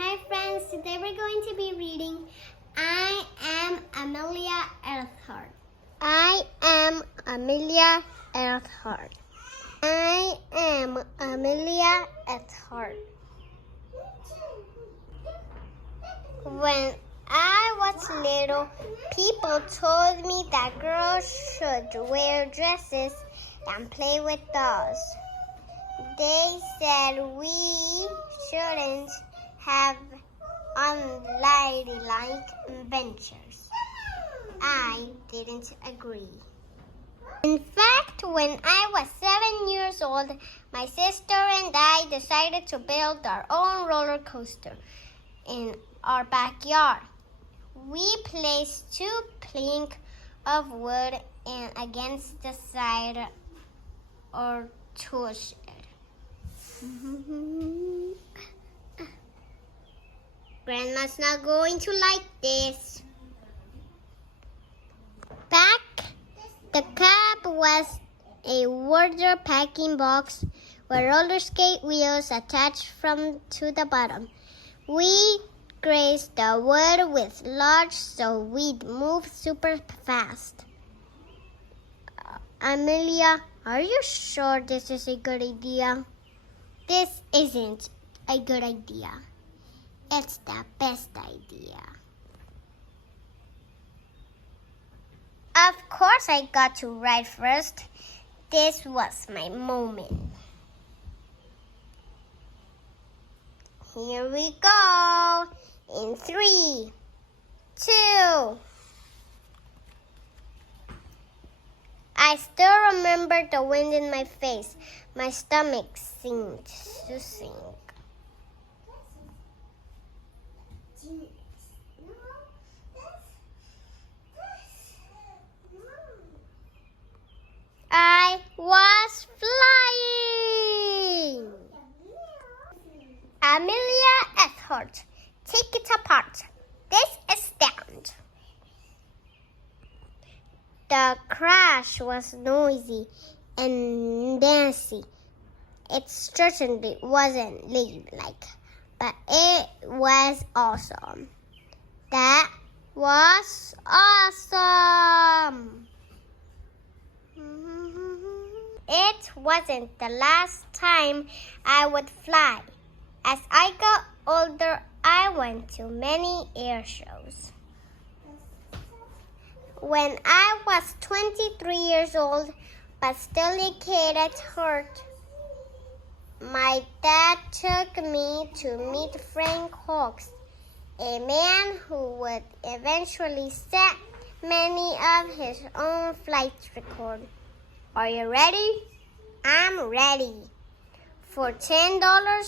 Hi friends, today we're going to be reading I Am Amelia Earhart. I am Amelia Earhart. I am Amelia Earhart. When I was little, people told me that girls should wear dresses and play with dolls. They said we shouldn't have unladylike adventures. I didn't agree. In fact, when I was 7 years old, my sister and I decided to build our own roller coaster in our backyard. We placed 2 planks of wood and against the side or tool shed. Grandma's not going to like this. Back, the cab was a wardrobe packing box with roller skate wheels attached to the bottom. We grazed the wood with logs so we'd move super fast. Amelia, are you sure this is a good idea? This isn't a good idea. It's the best idea. Of course I got to ride first. This was my moment. Here we go. In 3, 2. I still remember the wind in my face. My stomach seemed to sink. I was flying. Amelia Earhart, take it apart. This is sound. The crash was noisy and dancey. It certainly wasn't ladylike, but it was awesome. That was awesome. It wasn't the last time I would fly. As I got older, I went to many air shows. When I was 23 years old, but still a kid at heart, my dad took me to meet Frank Hawks, a man who would eventually set many of his own flight records. Are you ready? I'm ready. For $10,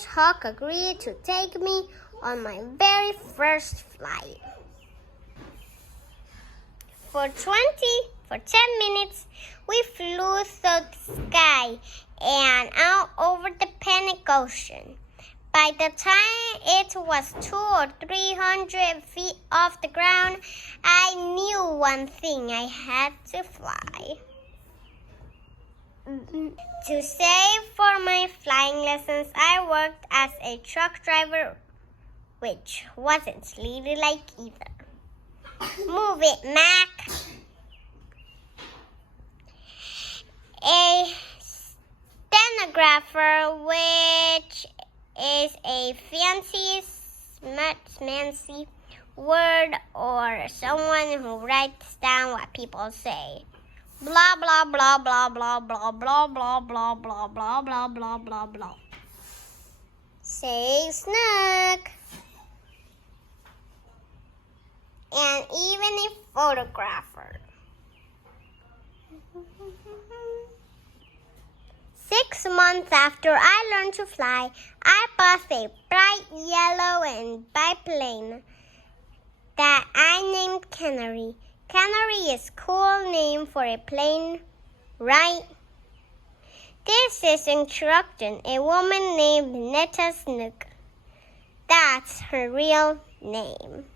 Hawk agreed to take me on my very first flight. For 10 minutes, we flew through the sky and out over the Pacific Ocean. By the time it was 200 or 300 feet off the ground, I knew one thing: I had to fly. To save for my flying lessons, I worked as a truck driver, which wasn't ladylike either. Move it, Mac. A stenographer, which is a fancy word or someone who writes down what people say. Blah, blah, blah, blah, blah, blah, blah, blah, blah, blah, blah, blah, blah, blah, blah. Say snook. And even a photographer. 6 months after I learned to fly, I bought a bright yellow and biplane that I named Canary. Canary is a cool name for a plane, right? This is instruction, a woman named Netta Snook. That's her real name.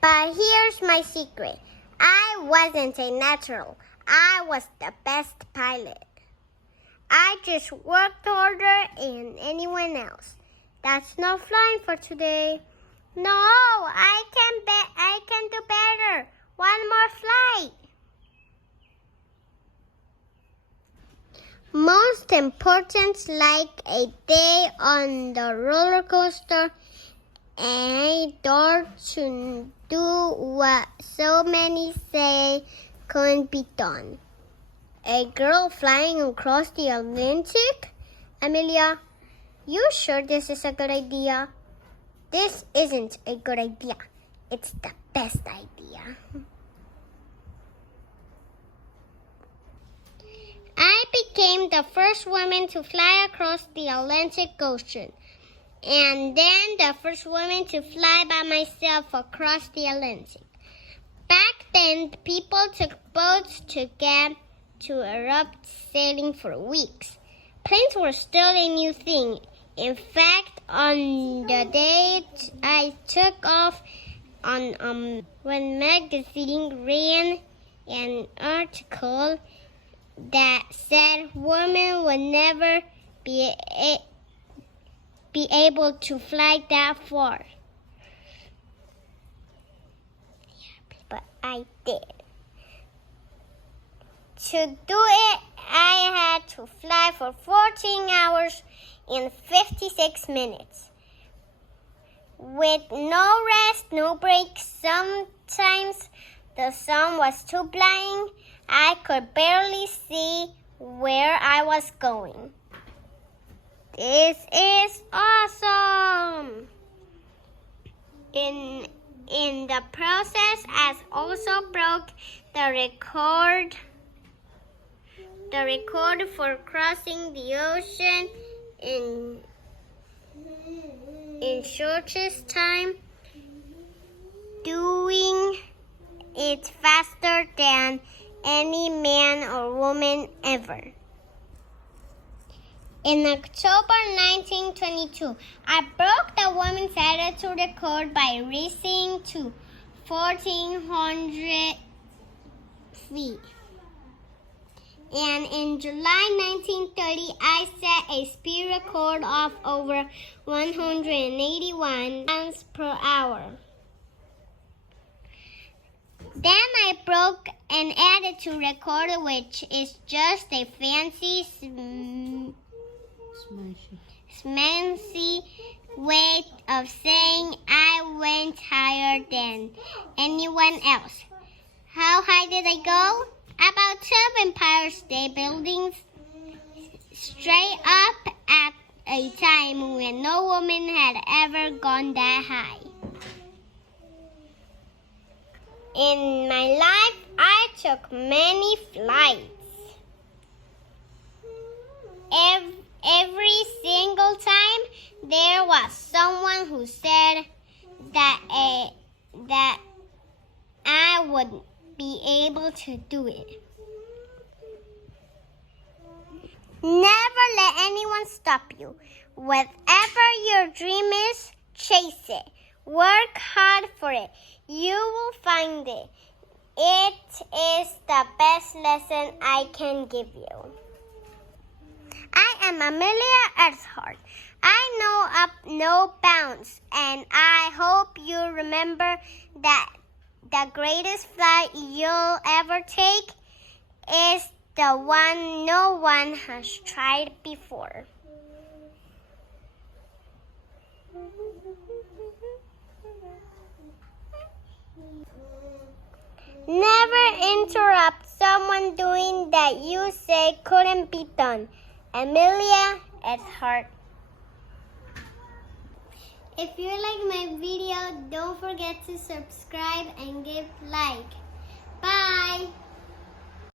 But here's my secret. I wasn't a natural. I was the best pilot. I just worked harder than anyone else. That's not flying for today. No, I can do better. One more flight. Most important, like a day on the roller coaster, and a door to do what so many say couldn't be done. A girl flying across the Atlantic? Amelia, you sure this is a good idea? This isn't a good idea. It's the best idea. I became the first woman to fly across the Atlantic Ocean, and then the first woman to fly by myself across the Atlantic. Back then, people took boats to get to Europe, sailing for weeks. Planes were still a new thing. In fact, on the day I took off, on one magazine ran an article that said women would never be able to fly that far. But I did. To do it, I had to fly for 14 hours and 56 minutes. With no rest, no breaks. Sometimes the sun was too blinding. I could barely see where I was going. This is awesome! In the process, I also broke the record for crossing the ocean in shortest time, doing it faster than any man or woman ever. In October 1922, I broke the women's attitude record by racing to 1,400 feet. And in July 1930, I set a speed record of over 181 miles per hour. Then I broke an attitude record, which is just a fancy, smancy way of saying I went higher than anyone else. How high did I go? About 2 Empire State Buildings, straight up at a time when no woman had ever gone that high. In my life, I took many flights. Every single time, there was someone who said that I would be able to do it. Never let anyone stop you. Whatever your dream is, chase it. Work hard for it. You will find it. It is the best lesson I can give you. I am Amelia Earthart. I know up, no bounds, and I hope you remember that the greatest flight you'll ever take is the one no one has tried before. Never interrupt someone doing that you say couldn't be done. Amelia Earthart. If you like my video, don't forget to subscribe and give like. Bye!